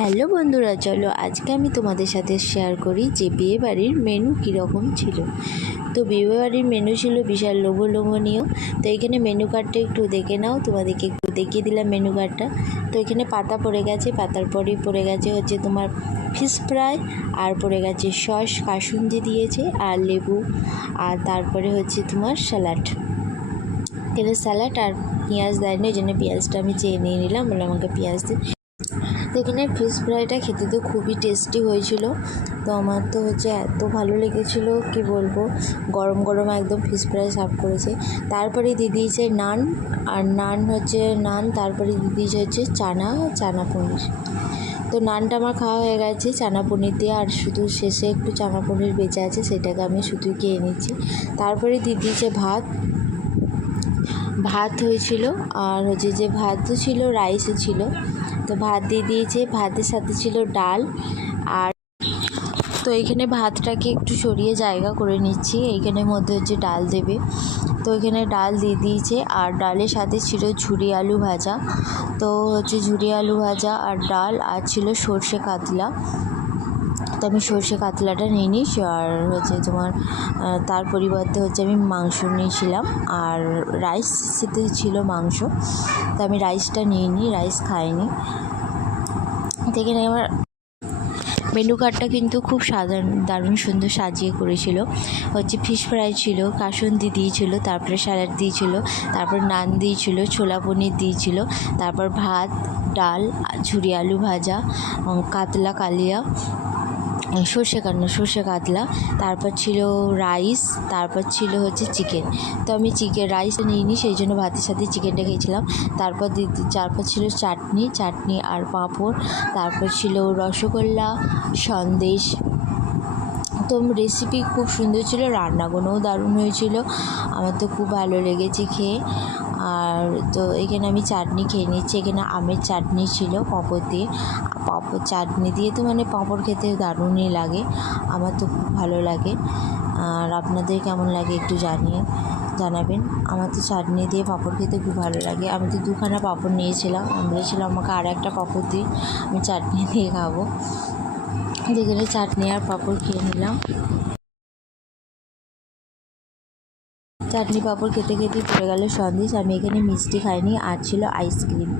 Hello বন্ধুরা, চলো আজকে আমি তোমাদের সাথে শেয়ার করি যে বিয়েবাড়ির মেনু কীরকম ছিল। তো বিয়েবাড়ির মেনু ছিল বিশাল লোভনীয়। তো এখানে মেনু কার্ডটা একটু দেখে নাও, তোমাদেরকে একটু দেখিয়ে দিলাম মেনু কার্ডটা। তো এখানে পাতা পড়ে গেছে, পাতার পরেই পড়ে গেছে হচ্ছে তোমার ফিশ ফ্রাই, আর পড়ে গেছে সস কাসুন্দি দিয়েছে আর লেবু, আর তারপরে হচ্ছে তোমার স্যালাড। এখানে স্যালাড আর পেঁয়াজ দেয়নি, ওই জন্য পেঁয়াজটা আমি চেয়ে নিয়ে নিলাম, বলে আমাকে পেঁয়াজ দিন। তো এখানে ফিশ ফ্রাইটা খেতে তো খুবই টেস্টি হয়েছিল। তো আমার তো হচ্ছে এত ভালো লেগেছিলো কি বলবো, গরম গরম একদম ফিশ ফ্রাই সার্ভ করেছে। তারপরে দিয়ে দিয়েছে নান, আর নান হচ্ছে নান, তারপরে দিয়ে দিয়েছে হচ্ছে চানা পনির। তো নানটা আমার খাওয়া হয়ে গেছে চানা পনির দিয়ে, আর শুধু শেষে একটু চানা পনির বেঁচে আছে, সেটাকে আমি শুধুই খেয়ে নিচ্ছি। তারপরে দিয়ে দিয়েছে ভাত হয়েছিল, আর হচ্ছে যে ভাতও ছিল রাইসও ছিল। তো ভাত দিয়ে দিয়েছে, ভাতের সাথে ছিল ডাল। আর তো এখানে ভাতটাকে একটু সরিয়ে জায়গা করে নিচ্ছি, এইখানের মধ্যে হচ্ছে ডাল দেবে। তো এখানে ডাল দিয়ে দিয়েছে, আর ডালের সাথে ছিল ঝুরি আলু ভাজা। তো হচ্ছে ঝুরি আলু ভাজা আর ডাল, আর ছিল সর্ষে কাতলা। তো আমি সর্ষে কাতলাটা নিইনি, আর হচ্ছে তোমার তার পরিবর্তে হচ্ছে আমি মাংস নিয়েছিলাম, আর রাইস সাথে ছিল মাংস। তো আমি রাইসটা নিইনি, রাইস খাইনি। এখানে আমার মেনু কার্ডটা কিন্তু খুব দারুণ সুন্দর সাজিয়ে করেছিল। হচ্ছে ফিশ ফ্রাই ছিল, কাসুন্দি দিয়েছিল, তারপরে স্যালাড দিয়েছিল, তারপর নান দিয়েছিল, ছোলা পনির দিয়েছিল, তারপর ভাত, ডাল, ঝুরি আলু ভাজা, কাতলা কালিয়া, সর্ষে কাতলা, তারপর ছিল রাইস, তারপর ছিল হচ্ছে চিকেন। তো আমি রাইসটা নিইনি, সেই জন্য ভাতের সাথে চিকেনটা খেয়েছিলাম। তারপর ছিল চাটনি আর পাঁপড়, তারপর ছিল রসগোল্লা, সন্দেশ। তো রেসিপি খুব সুন্দর ছিল, রান্নাগুলোও দারুণ হয়েছিল, আমার তো খুব ভালো লেগেছে খেয়ে। আর তো এখানে আমি চাটনি খেয়ে নিচ্ছি, এখানে আমের চাটনি ছিল পাঁপড় দিয়ে। চাটনি দিয়ে তো মানে পাঁপড় খেতে দারুণই লাগে, আমার তো খুব ভালো লাগে। আর আপনাদের কেমন লাগে একটু জানাবেন। আমার তো চাটনি দিয়ে পাঁপড় খেতে খুব ভালো লাগে। আমি তো দুখানা পাঁপড় নিয়েছিলাম, আমি বলেছিলাম আমাকে আর একটা পাঁপড় দিয়ে, আমি চাটনি দিয়ে খাবো। যেখানে চাটনি আর পাঁপড় খেয়ে নিলাম। চাটনি পাঁপড় খেতে খেতেই পড়ে গেল সন্দেশ। আমি এখানে মিষ্টি খাইনি, আর ছিল আইসক্রিম।